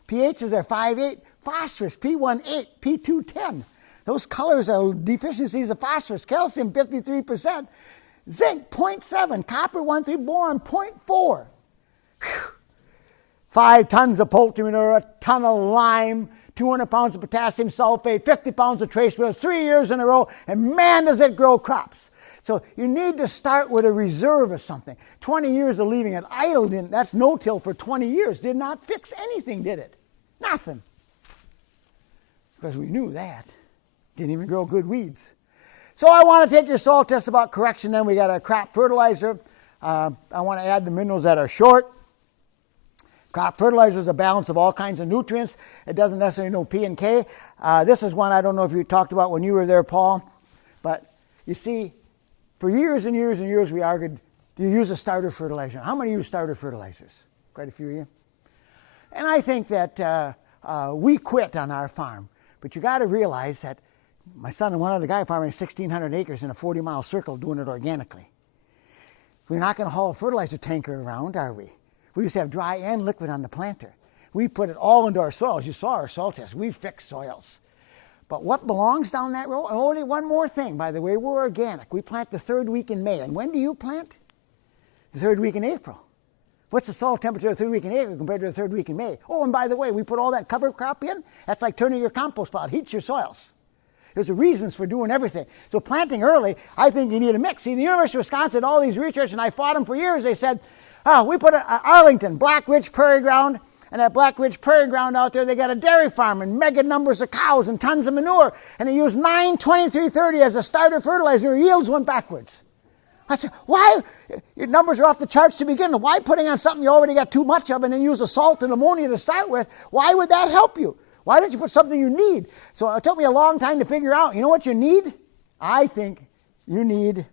pHs are 5.8, phosphorus P1.8, P2.10. Those colors are deficiencies of phosphorus, calcium 53%, zinc 0.7, copper 1.3, boron 0.4. 5 tons of poultry manure, a ton of lime, 200 pounds of potassium sulfate, 50 pounds of trace minerals, 3 years in a row, and man, does it grow crops. So you need to start with a reserve of something. 20 years of leaving it idle, that's no-till for 20 years. Did not fix anything, did it? Nothing. Because we knew that. Didn't even grow good weeds. So I want to take your soil test about correction. Then we got a crop fertilizer. I want to add the minerals that are short. Crop fertilizer is a balance of all kinds of nutrients. It doesn't necessarily know P and K. This is one I don't know if you talked about when you were there, Paul. But you see, for years and years and years we argued, do you use a starter fertilizer? How many use starter fertilizers? Quite a few of you. And I think that we quit on our farm. But you got to realize that my son and one other guy farming 1,600 acres in a 40-mile circle doing it organically. We're not going to haul a fertilizer tanker around, are we? We used to have dry and liquid on the planter. We put it all into our soils. You saw our soil test. We fixed soils. But what belongs down that road? And only one more thing, by the way. We're organic. We plant the 3rd week in May. And when do you plant? The 3rd week in April. What's the soil temperature the 3rd week in April compared to the 3rd week in May? Oh, and by the way, we put all that cover crop in. That's like turning your compost pile. It heats your soils. There's reasons for doing everything. So planting early, I think you need a mix. See, the University of Wisconsin did all these research, and I fought them for years. They said, we put Arlington, Black Ridge Prairie Ground, and at Black Ridge Prairie Ground out there, they got a dairy farm and mega numbers of cows and tons of manure, and they used 9-23-30 as a starter fertilizer. Yields went backwards. I said, why? Your numbers are off the charts to begin with. Why putting on something you already got too much of and then use the salt and ammonia to start with? Why would that help you? Why don't you put something you need? So it took me a long time to figure out, you know what you need? I think you need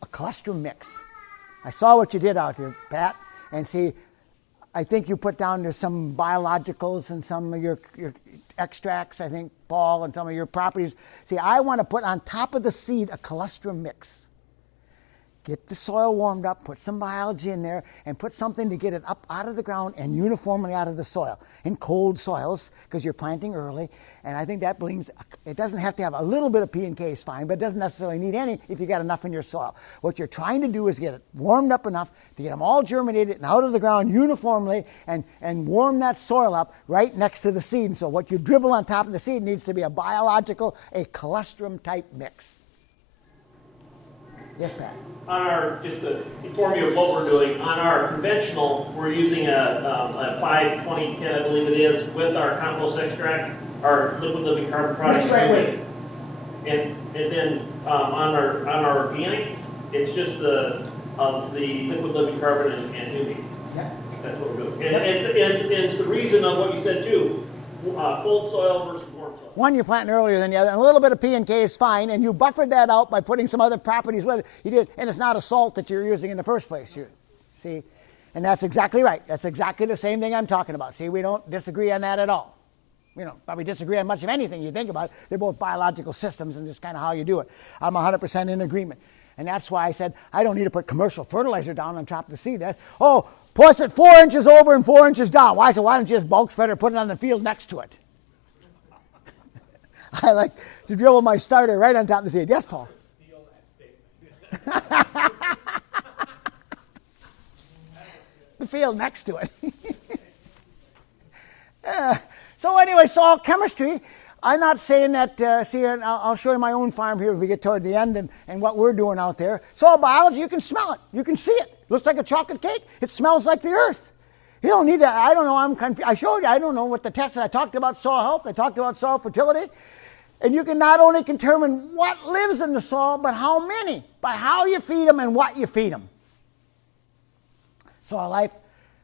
a colostrum mix. I saw what you did out there, Pat, and see, I think you put down there's some biologicals and some of your extracts, I think, Paul, and some of your properties. See, I want to put on top of the seed a colostrum mix. Get the soil warmed up, put some biology in there, and put something to get it up out of the ground and uniformly out of the soil. In cold soils, because you're planting early, and I think that brings, it doesn't have to have a little bit of P and K is fine, but it doesn't necessarily need any if you got enough in your soil. What you're trying to do is get it warmed up enough to get them all germinated and out of the ground uniformly and warm that soil up right next to the seed. So what you dribble on top of the seed needs to be a biological, a colostrum type mix. Yes, Pat. On our, just to inform you of what we're doing, on our conventional, we're using a 5-20-10, I believe it is, with our compost extract, our liquid living carbon product. That's right, wait. And then on our organic, it's just the liquid living carbon and humic. Yeah. That's what we're doing. And it's the reason of what you said too, cold soil versus warm soil. One you're planting earlier than the other, and a little bit of P and K is fine, and you buffered that out by putting some other properties with it. You did, and it's not a salt that you're using in the first place. See, and that's exactly right. That's exactly the same thing I'm talking about. See, we don't disagree on that at all. We don't probably disagree on much of anything you think about. They're both biological systems, and just kind of how you do it. I'm 100% in agreement, and that's why I said I don't need to put commercial fertilizer down on top of the seed. That's, push it 4 inches over and 4 inches down. Why? So why don't you just bulk spread or put it on the field next to it? I like to dribble my starter right on top of the seed. Yes, Paul? The field next to it. So anyway, soil chemistry, I'm not saying that, see, I'll show you my own farm here as we get toward the end and what we're doing out there. Soil biology, you can smell it. You can see it. Looks like a chocolate cake. It smells like the earth. You don't need that. I don't know. I'm confused. I showed you. I don't know what the test is. I talked about soil health. I talked about soil fertility. And you can not only determine what lives in the soil, but how many, by how you feed them and what you feed them. Soil life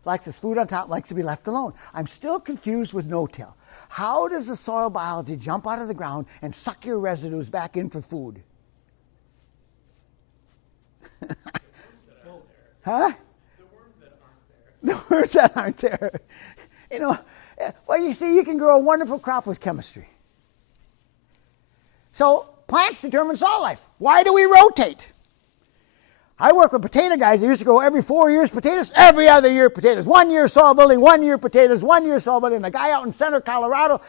likes its food on top, likes to be left alone. I'm still confused with no-till. How does the soil biology jump out of the ground and suck your residues back in for food? Huh? The worms that aren't there. You know, well, you see, you can grow a wonderful crop with chemistry. So plants determine soil life. Why do we rotate? I work with potato guys. They used to grow every 4 years potatoes, every other year potatoes. 1 year soil building, 1 year potatoes, 1 year soil building. A guy out in Center, Colorado,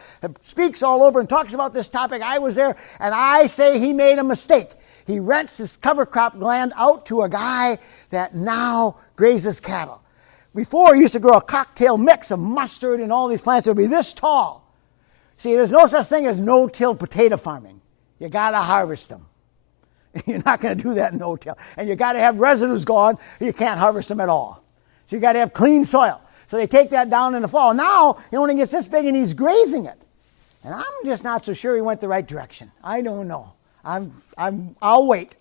speaks all over and talks about this topic. I was there, and I say he made a mistake. He rents his cover crop land out to a guy that now grazes cattle. before you used to grow a cocktail mix of mustard and all these plants that would be this tall. See, there's no such thing as no-till potato farming. You got to harvest them. You're not going to do that in no-till. And you got to have residues gone, or you can't harvest them at all. So you got to have clean soil. So they take that down in the fall. Now, it only gets this big and he's grazing it. And I'm just not so sure he went the right direction. I don't know. I'll wait.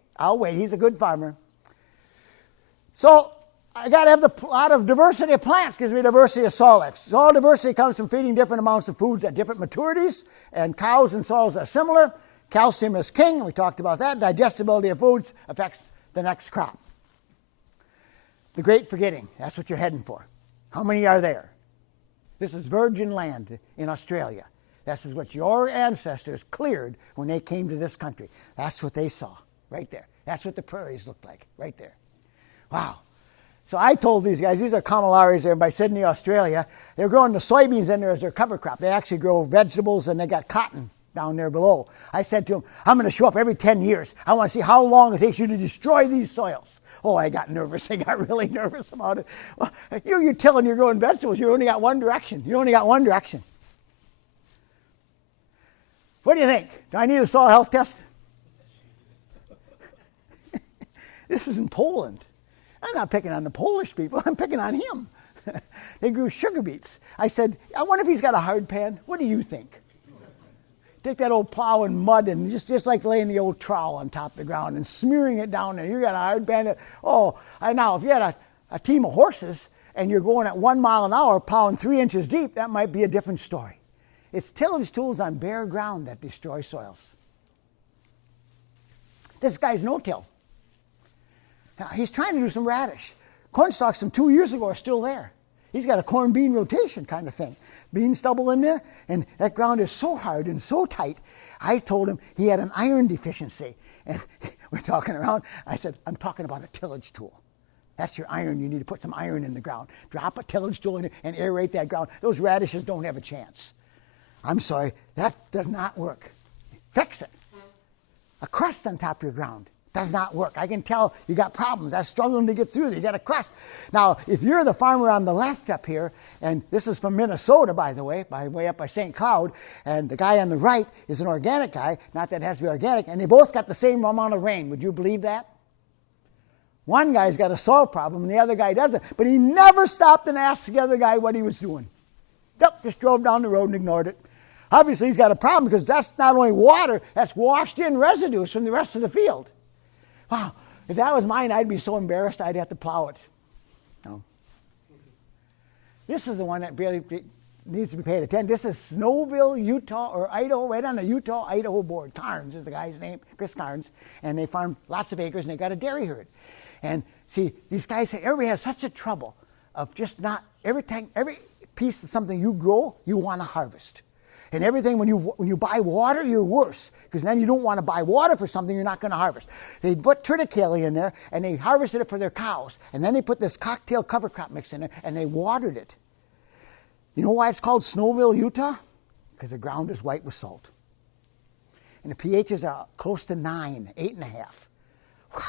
He's a good farmer. So I got to have a lot of diversity of plants, gives me diversity of soil life. Soil diversity comes from feeding different amounts of foods at different maturities, and cows and soils are similar. Calcium is king, we talked about that. Digestibility of foods affects the next crop. The great forgetting, that's what you're heading for. How many are there? This is virgin land in Australia. This is what your ancestors cleared when they came to this country. That's what they saw, right there. That's what the prairies looked like, right there. Wow. So I told these guys, these are Kamalaris there by Sydney, Australia. They're growing the soybeans in there as their cover crop. They actually grow vegetables and they got cotton down there below. I said to them, I'm going to show up every 10 years. I want to see how long it takes you to destroy these soils. Oh, I got nervous. I got really nervous about it. Well, you're tilling, you're growing vegetables. You only got one direction. What do you think? Do I need a soil health test? This is in Poland. I'm not picking on the Polish people. I'm picking on him. They grew sugar beets. I said, I wonder if he's got a hard pan. What do you think? Take that old plow and mud and just like laying the old trowel on top of the ground and smearing it down there. You got a hard pan. Now if you had a team of horses and you're going at 1 mile an hour plowing 3 inches deep, that might be a different story. It's tillage tools on bare ground that destroy soils. This guy's no-till. Now, he's trying to do some radish. Corn stalks from 2 years ago are still there. He's got a corn bean rotation kind of thing. Bean stubble in there, and that ground is so hard and so tight. I told him he had an iron deficiency. And we're talking around. I said, I'm talking about a tillage tool. That's your iron. You need to put some iron in the ground. Drop a tillage tool in it and aerate that ground. Those radishes don't have a chance. I'm sorry, that does not work. Fix it. A crust on top of your ground does not work. I can tell you got problems. I'm struggling to get through there. You got a crust. Now, if you're the farmer on the left up here, and this is from Minnesota, by the way up by St. Cloud, and the guy on the right is an organic guy, not that it has to be organic, and they both got the same amount of rain. Would you believe that? One guy's got a soil problem, and the other guy doesn't. But he never stopped and asked the other guy what he was doing. Yep, just drove down the road and ignored it. Obviously, he's got a problem because that's not only water, that's washed in residues from the rest of the field. Wow, if that was mine, I'd be so embarrassed I'd have to plow it. No. This is the one that really needs to be paid attention. This is Snowville, Utah, or Idaho, right on the Utah-Idaho board. Carnes is the guy's name, Chris Carnes, and they farm lots of acres, and they got a dairy herd. And see, these guys say everybody has such a trouble of just not, every piece of something you grow, you want to harvest. And everything, when you buy water, you're worse. Because then you don't want to buy water for something you're not going to harvest. They put triticale in there, and they harvested it for their cows. And then they put this cocktail cover crop mix in there, and they watered it. You know why it's called Snowville, Utah? Because the ground is white with salt. And the pHs are close to 9, 8.5. Wow.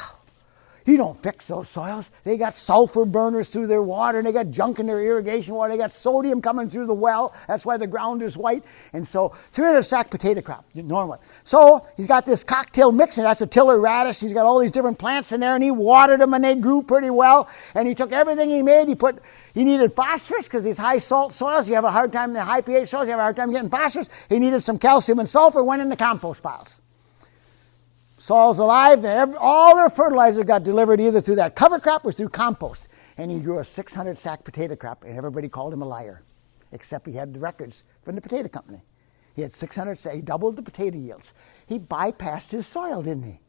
You don't fix those soils. They got sulfur burners through their water, and they got junk in their irrigation water. They got sodium coming through the well. That's why the ground is white. And so 300 sack potato crop, normally. So he's got this cocktail mix, and that's a tiller radish. He's got all these different plants in there, and he watered them, and they grew pretty well. And he took everything he made. He needed phosphorus because these high salt soils, you have a hard time, the high pH soils, you have a hard time getting phosphorus. He needed some calcium and sulfur, went in the compost piles. Soil's alive, and all their fertilizer got delivered either through that cover crop or through compost. And he grew a 600 sack potato crop, and everybody called him a liar, except he had the records from the potato company. He had 600 sack, he doubled the potato yields. He bypassed his soil, didn't he?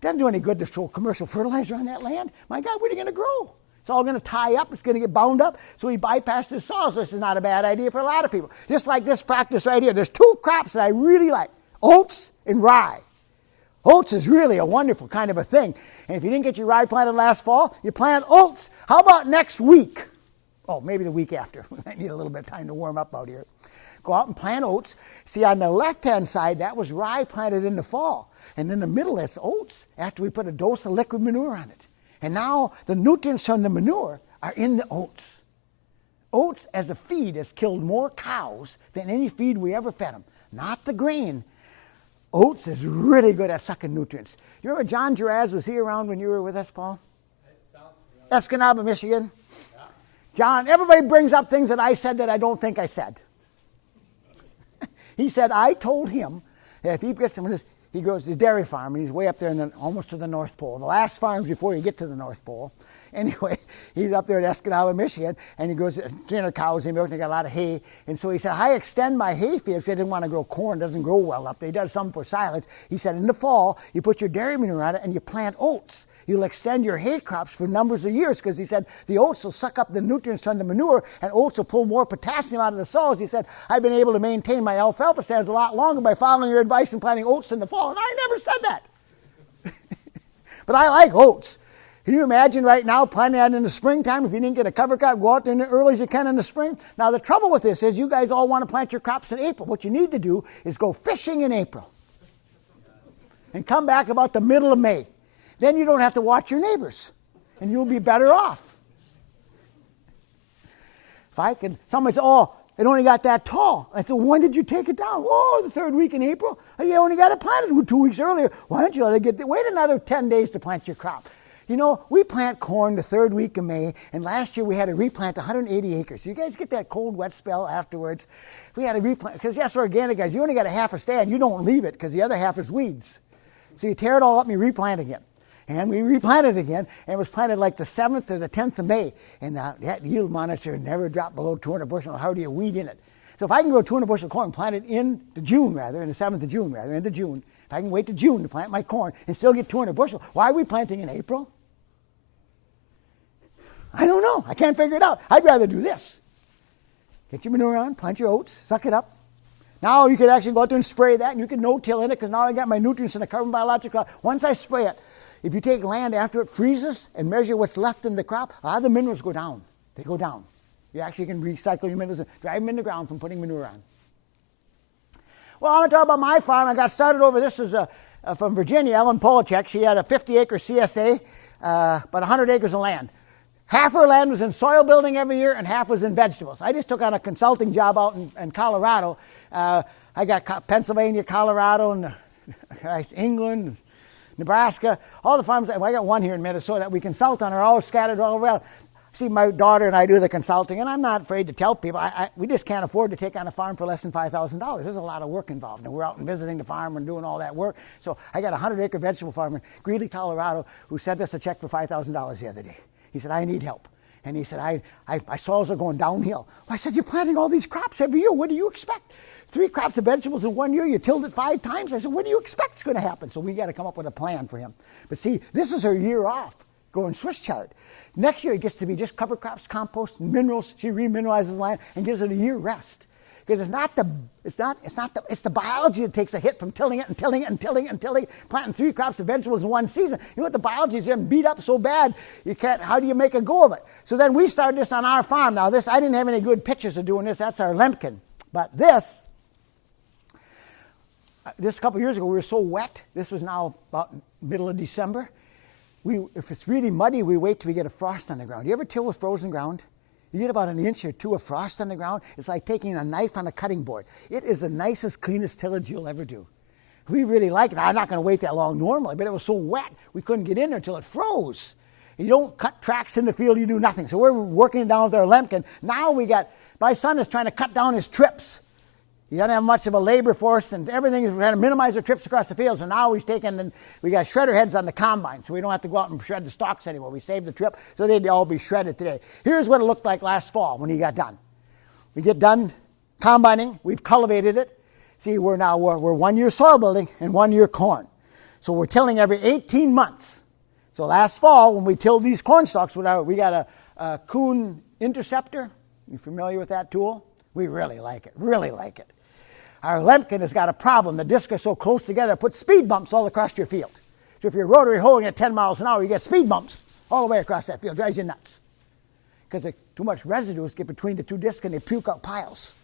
Doesn't do any good to throw commercial fertilizer on that land. My God, what are you going to grow? It's all going to tie up. It's going to get bound up. So he bypassed his soil. So this is not a bad idea for a lot of people. Just like this practice right here. There's two crops that I really like, oats and rye. Oats is really a wonderful kind of a thing. And if you didn't get your rye planted last fall, you plant oats. How about next week? Oh, maybe the week after. We might need a little bit of time to warm up out here. Go out and plant oats. See, on the left-hand side, that was rye planted in the fall. And in the middle, it's oats after we put a dose of liquid manure on it. And now the nutrients from the manure are in the oats. Oats as a feed has killed more cows than any feed we ever fed them. Not the grain. Oats is really good at sucking nutrients. You remember John Giraz? Was he around when you were with us, Paul? Escanaba, Michigan. Yeah. John, everybody brings up things that I said that I don't think I said. He said, I told him that if he gets to he goes to his dairy farm, and he's way up there almost to the North Pole. The last farms before you get to the North Pole. Anyway, he's up there at Escanaba, Michigan, and he goes to 300 cows and milk, and they got a lot of hay. And so he said, I extend my hay fields. They didn't want to grow corn. It doesn't grow well up there. He does some for silage. He said, in the fall, you put your dairy manure on it, and you plant oats. You'll extend your hay crops for numbers of years, because he said the oats will suck up the nutrients from the manure, and oats will pull more potassium out of the soils. He said, I've been able to maintain my alfalfa stands a lot longer by following your advice and planting oats in the fall. And I never said that. But I like oats. Can you imagine right now planting that in the springtime? If you didn't get a cover crop, go out there as early as you can in the spring. Now, the trouble with this is you guys all want to plant your crops in April. What you need to do is go fishing in April and come back about the middle of May. Then you don't have to watch your neighbors, and you'll be better off. If I could, somebody said, oh, it only got that tall. I said, when did you take it down? Oh, the third week in April. Oh, you only got it planted 2 weeks earlier. Why don't you let it wait another 10 days to plant your crop? You know, we plant corn the third week of May, and last year we had to replant 180 acres. You guys get that cold, wet spell afterwards? We had to replant, because yes, organic guys, you only got a half a stand. You don't leave it, because the other half is weeds. So you tear it all up and you replant again. And we replanted again, and it was planted like the 7th or the 10th of May. And that yield monitor never dropped below 200 bushel. How do you weed in it? So if I can grow 200 bushel of corn, plant it in the 7th of June, into June. If I can wait to June to plant my corn and still get 200 bushel, why are we planting in April? I don't know. I can't figure it out. I'd rather do this. Get your manure on, plant your oats, suck it up. Now you could actually go out there and spray that, and you can no-till in it, because now I got my nutrients in the carbon biological. Once I spray it, if you take land after it freezes and measure what's left in the crop, a lot of the minerals go down. They go down. You actually can recycle your minerals and drive them in the ground from putting manure on. Well, I'm going to talk about my farm. I got started over. This is from Virginia, Ellen Polachek. She had a 50-acre CSA, about 100 acres of land. Half her land was in soil building every year, and half was in vegetables. I just took on a consulting job out in Colorado. I got Pennsylvania, Colorado, and England, Nebraska, all the farms. I got one here in Minnesota that we consult on are all scattered all around. See, my daughter and I do the consulting, and I'm not afraid to tell people. We just can't afford to take on a farm for less than $5,000. There's a lot of work involved, and we're out and visiting the farm and doing all that work. So I got a 100-acre vegetable farm in Greeley, Colorado, who sent us a check for $5,000 the other day. He said, I need help. And he said, my soils are going downhill. Well, I said, you're planting all these crops every year. What do you expect? 3 crops of vegetables in 1 year, you tilled it 5 times. I said, what do you expect is going to happen? So we got to come up with a plan for him. But see, this is her year off, going Swiss chard. Next year, it gets to be just cover crops, compost, minerals. She remineralizes the land and gives it a year rest. Because it's the biology that takes a hit from tilling it, planting 3 crops of vegetables in 1 season. You know what, the biology is getting beat up so bad, you can't, how do you make a go of it? So then we started this on our farm. Now this, I didn't have any good pictures of doing this. That's our Lemkin. But this a couple of years ago, we were so wet. This was now about middle of December. If it's really muddy, we wait till we get a frost on the ground. You ever till with frozen ground? You get about 1 inch or 2 of frost on the ground. It's like taking a knife on a cutting board. It is the nicest, cleanest tillage you'll ever do. We really like it. I'm not going to wait that long normally, but it was so wet, we couldn't get in there until it froze. You don't cut tracks in the field, you do nothing. So we're working down with our Lemkin. Now my son is trying to cut down his trips. He doesn't have much of a labor force, and everything is trying to minimize the trips across the field. So now we got shredder heads on the combine, so we don't have to go out and shred the stalks anymore. We saved the trip, so they'd all be shredded today. Here's what it looked like last fall when he got done. We get done combining, we've cultivated it. See, we're 1 year soil building and 1 year corn. So we're tilling every 18 months. So last fall, when we tilled these corn stalks, we got a Kuhn Interceptor. You familiar with that tool? We really like it. Our Lemkin has got a problem. The discs are so close together, it puts speed bumps all across your field. So if you're rotary hoeing at 10 miles an hour, you get speed bumps all the way across that field. Drives you nuts. Because too much residues get between the 2 discs and they puke out piles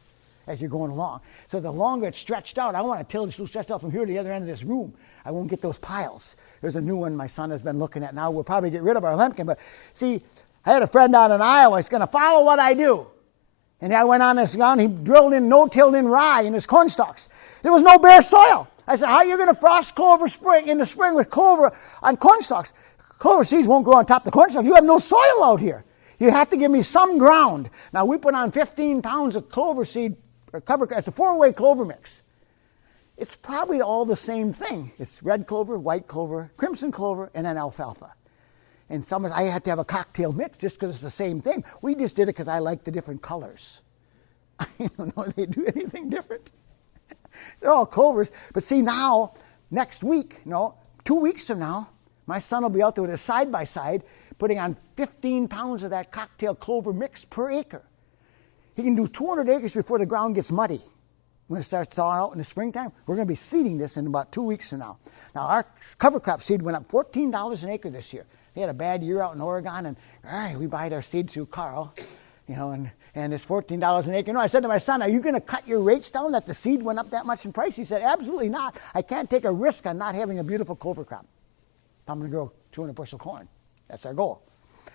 as you're going along. So the longer it's stretched out, I want to till it stretched out from here to the other end of this room. I won't get those piles. There's a new one my son has been looking at now. We'll probably get rid of our Lemkin. But see, I had a friend down in Iowa. He's going to follow what I do. And I went on this ground. He drilled in, no-tilled in rye in his corn stalks. There was no bare soil. I said, how are you going to frost clover in the spring with clover on corn stalks? Clover seeds won't grow on top of the corn stalks. You have no soil out here. You have to give me some ground. Now, we put on 15 pounds of clover seed, or cover. It's a 4-way clover mix. It's probably all the same thing. It's red clover, white clover, crimson clover, and then alfalfa. And I had to have a cocktail mix just because it's the same thing. We just did it because I like the different colors. I don't know if they do anything different. They're all clovers. But see, now, next week, 2 weeks from now, my son will be out there with a side-by-side putting on 15 pounds of that cocktail clover mix per acre. He can do 200 acres before the ground gets muddy. When it starts thawing out in the springtime, we're going to be seeding this in about 2 weeks from now. Now, our cover crop seed went up $14 an acre this year. They had a bad year out in Oregon, and we buy their seed through Carl, and it's $14 an acre. I said to my son, are you going to cut your rates down that the seed went up that much in price? He said, absolutely not. I can't take a risk on not having a beautiful clover crop. I'm going to grow 200 bushel corn. That's our goal.